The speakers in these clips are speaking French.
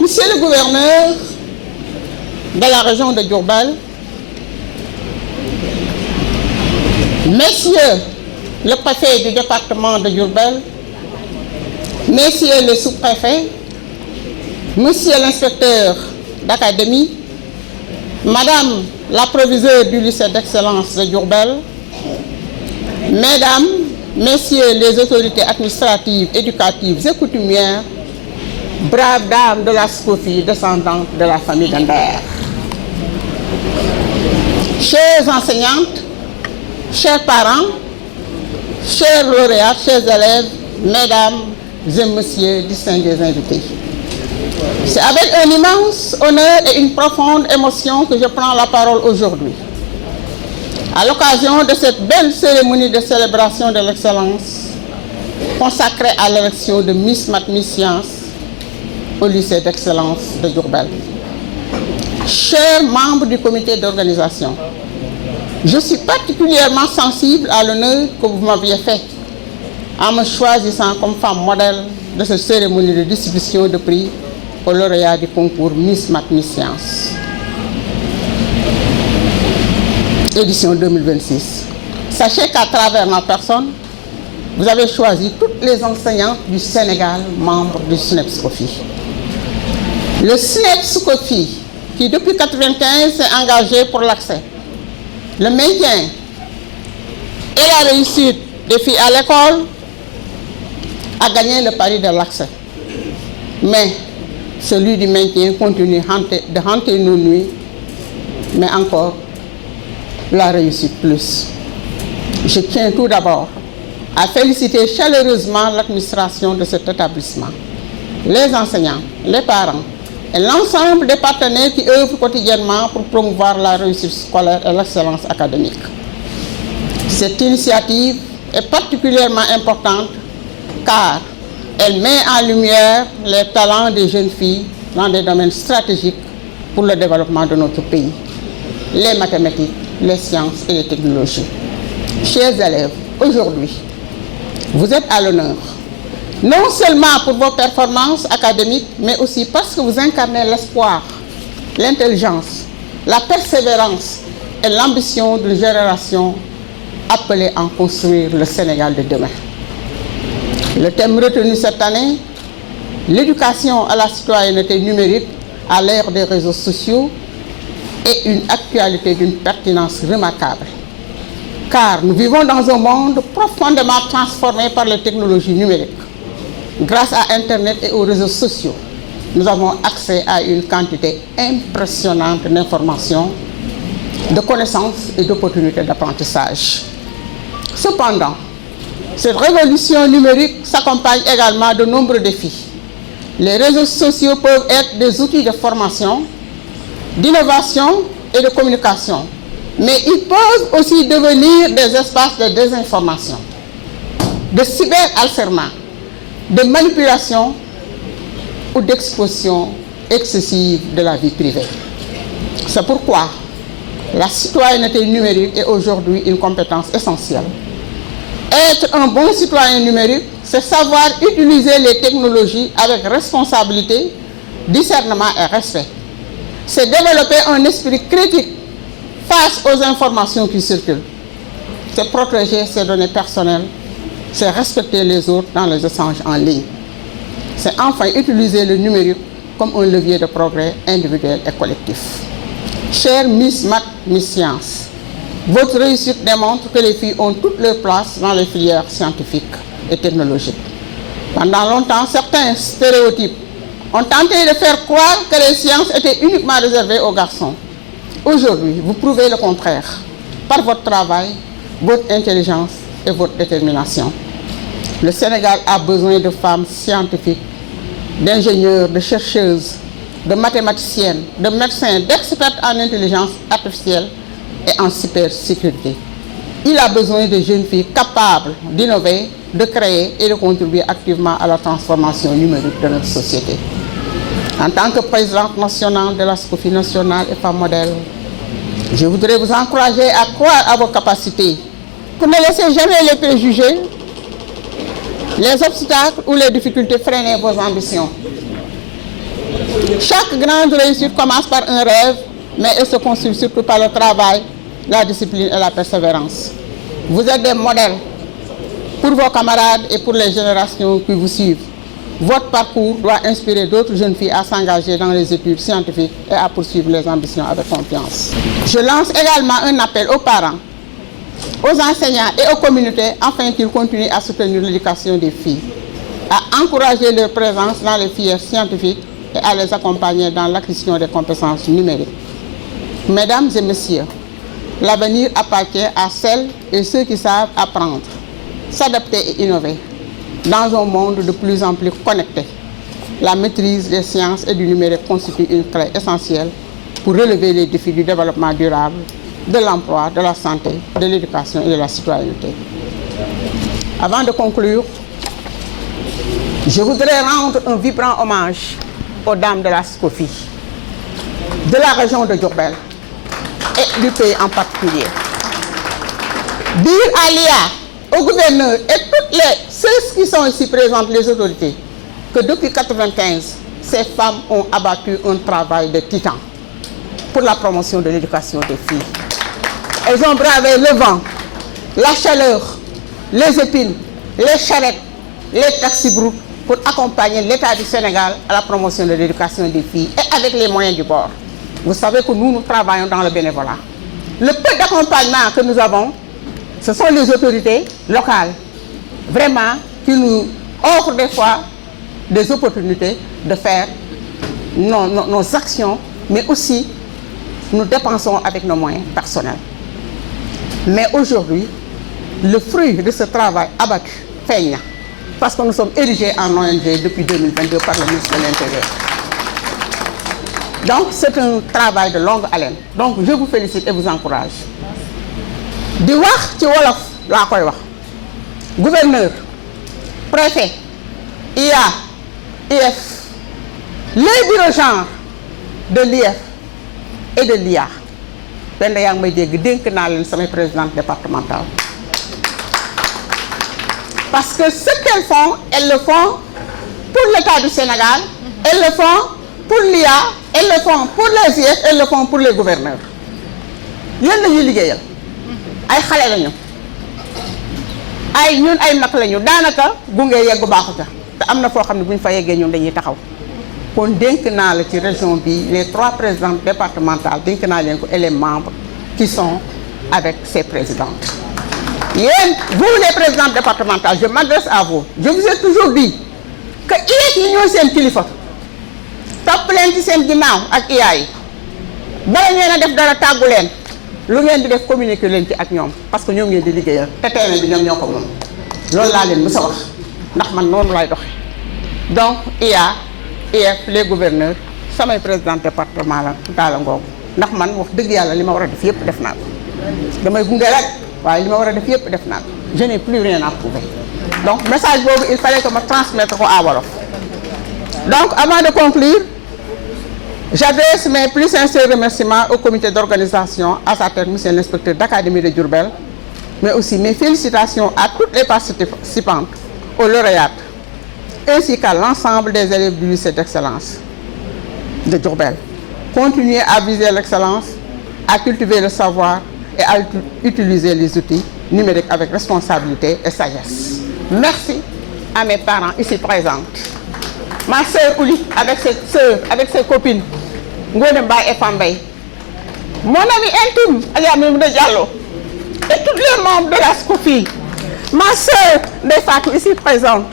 Donc, monsieur le gouverneur de la région de Diourbel, messieurs le préfet du département de Diourbel, messieurs le sous-préfet, monsieur l'inspecteur d'académie, madame la proviseure du lycée d'excellence de Diourbel, mesdames, messieurs les autorités administratives, éducatives et coutumières, braves dames de la SCOFI descendantes de la famille d'Ender. Chères enseignantes, chers parents, chers lauréats, chers élèves, mesdames et messieurs distingués invités. C'est avec un immense honneur et une profonde émotion que je prends la parole aujourd'hui. À l'occasion de cette belle cérémonie de célébration de l'excellence consacrée à l'élection de Miss Math Miss Science au lycée d'excellence de Diourbel. Chers membres du comité d'organisation, je suis particulièrement sensible à l'honneur que vous m'aviez fait en me choisissant comme femme modèle de cette cérémonie de distribution de prix aux lauréats du concours Miss Math Miss Science, édition 2026. Sachez qu'à travers ma personne, vous avez choisi toutes les enseignantes du Sénégal, membres du SNEP-SCOFI. Le SNEP-SCOFI, qui depuis 1995 s'est engagé pour l'accès, le maintien et la réussite des filles à l'école, a gagné le pari de l'accès. Mais celui du maintien continue de hanter nos nuits, mais encore la réussite plus. Je tiens tout d'abord à féliciter chaleureusement l'administration de cet établissement, les enseignants, les parents et l'ensemble des partenaires qui œuvrent quotidiennement pour promouvoir la réussite scolaire et l'excellence académique. Cette initiative est particulièrement importante car elle met en lumière les talents des jeunes filles dans des domaines stratégiques pour le développement de notre pays, les mathématiques, les sciences et les technologies. Chers élèves, aujourd'hui, vous êtes à l'honneur, non seulement pour vos performances académiques, mais aussi parce que vous incarnez l'espoir, l'intelligence, la persévérance et l'ambition d'une génération appelée à construire le Sénégal de demain. Le thème retenu cette année, l'éducation à la citoyenneté numérique à l'ère des réseaux sociaux, est une actualité d'une pertinence remarquable. Car nous vivons dans un monde profondément transformé par les technologies numériques. Grâce à Internet et aux réseaux sociaux, nous avons accès à une quantité impressionnante d'informations, de connaissances et d'opportunités d'apprentissage. Cependant, cette révolution numérique s'accompagne également de nombreux défis. Les réseaux sociaux peuvent être des outils de formation, d'innovation et de communication, mais ils peuvent aussi devenir des espaces de désinformation, de cyberharcèlement, de manipulation ou d'exposition excessive de la vie privée. C'est pourquoi la citoyenneté numérique est aujourd'hui une compétence essentielle. Être un bon citoyen numérique, c'est savoir utiliser les technologies avec responsabilité, discernement et respect. C'est développer un esprit critique face aux informations qui circulent. C'est protéger ses données personnelles, c'est respecter les autres dans les échanges en ligne. C'est enfin utiliser le numérique comme un levier de progrès individuel et collectif. Chère Miss Math Miss Science, votre réussite démontre que les filles ont toute leur place dans les filières scientifiques et technologiques. Pendant longtemps, certains stéréotypes ont tenté de faire croire que les sciences étaient uniquement réservées aux garçons. Aujourd'hui, vous prouvez le contraire par votre travail, votre intelligence et votre détermination. Le Sénégal a besoin de femmes scientifiques, d'ingénieurs, de chercheuses, de mathématiciennes, de médecins, d'experts en intelligence artificielle et en cybersécurité. Il a besoin de jeunes filles capables d'innover, de créer et de contribuer activement à la transformation numérique de notre société. En tant que présidente nationale de la SCOFI nationale et femme modèle, je voudrais vous encourager à croire à vos capacités, pour ne laisser jamais les préjugés, les obstacles ou les difficultés freiner vos ambitions. Chaque grande réussite commence par un rêve, mais elle se construit surtout par le travail, la discipline et la persévérance. Vous êtes des modèles pour vos camarades et pour les générations qui vous suivent. Votre parcours doit inspirer d'autres jeunes filles à s'engager dans les études scientifiques et à poursuivre les ambitions avec confiance. Je lance également un appel aux parents, aux enseignants et aux communautés afin qu'ils continuent à soutenir l'éducation des filles, à encourager leur présence dans les filières scientifiques et à les accompagner dans l'acquisition des compétences numériques. Mesdames et messieurs, l'avenir appartient à celles et ceux qui savent apprendre, s'adapter et innover. Dans un monde de plus en plus connecté, la maîtrise des sciences et du numérique constitue une clé essentielle pour relever les défis du développement durable, de l'emploi, de la santé, de l'éducation et de la citoyenneté. Avant de conclure, je voudrais rendre un vibrant hommage aux dames de la SCOFI, de la région de Diourbel et du pays en particulier. Dire à l'IA, au gouverneur et ceux qui sont ici présents, les autorités, que depuis 1995, ces femmes ont abattu un travail de titan pour la promotion de l'éducation des filles. Elles ont bravé le vent, la chaleur, les épines, les charrettes, les taxis-broutes pour accompagner l'État du Sénégal à la promotion de l'éducation des filles et avec les moyens du bord. Vous savez que nous travaillons dans le bénévolat. Le peu d'accompagnement que nous avons, ce sont les autorités locales, vraiment, qui nous offrent des fois des opportunités de faire nos actions, mais aussi nous dépensons avec nos moyens personnels. Mais aujourd'hui, le fruit de ce travail abattu feeñ na parce que nous sommes érigés en ONG depuis 2022 par le ministre de l'Intérieur. Donc c'est un travail de longue haleine. Donc je vous félicite et vous encourage. Di wax ci wolof laa koy wax. Gouverneur, préfet, IA, IF, les bureaux genre de l'IF et de l'IA. benn yaa ngi may dégg dénk naa leen samay présidente départementale. Parce que ce qu'elles le font pour l'État du Sénégal, elles le font pour l'IA, elles le font pour les IF, elles le font pour les gouverneurs. Yéen la ñuy liggéeyal ay xale lañu ay ñun ay mag lañu daanaka gunge yeggu baaxu ca te am na foo xam ne bu ñu fa yeggee ñun dañuy taxaw. kon dénk naa la ci région bi les 3 présidentes départementales dénk naa leen ko et les membres qui sont avec ces présidentes. Yéen vous les présidentes départementales je m'adresse à vous je vous ai toujours dit que IEF yi ñooy seen kilifa topp leen ci seen ginnaaw ak IA yi bala ngeen a def dara tàggu leen lu ngeen di def communiquer leen ci ak ñoom parce que ñoom ngeen di liggéeyal te terrain bi ñoom ñoo ko moom loolu laa leen mës a wax ndax man noonu lay doxe donc IA IF les gouverneurs samay président département la daala ngoogu ndax man wax dëgg yàlla li ma war a def yëpp def naa ko damay gunge rek waaye li ma war a def yëpp def naa ko je n'ai plus rien à prouver donc message boobu il fallait que ma transmettre ko à wolof. Donc avant de conclure, j'adresse mes plus sincères remerciements au comité d'organisation, à sa tête monsieur l'inspecteur d'académie de Diourbel, mais aussi mes félicitations à toutes les participantes, aux lauréates, ainsi qu'à l'ensemble des élèves du lycée d'excellence de Diourbel. Continuez à viser l'excellence, à cultiver le savoir et à utiliser les outils numériques avec responsabilité et sagesse. Merci à mes parents ici présentes. Ma sœur Ouli, avec ses copines, Ngone Mbaye et Fambay. Mon ami intime, Aliamim de Diallo, et tous les membres de la SCOFI. Ma sœur Fatou ici présente.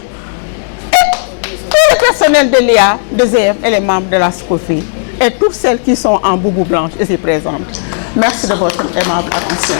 Tout le personnel de l'IA, des EF et les membres de la SCOFI et toutes celles qui sont en boubou blanche ici présentes. Merci de votre aimable attention.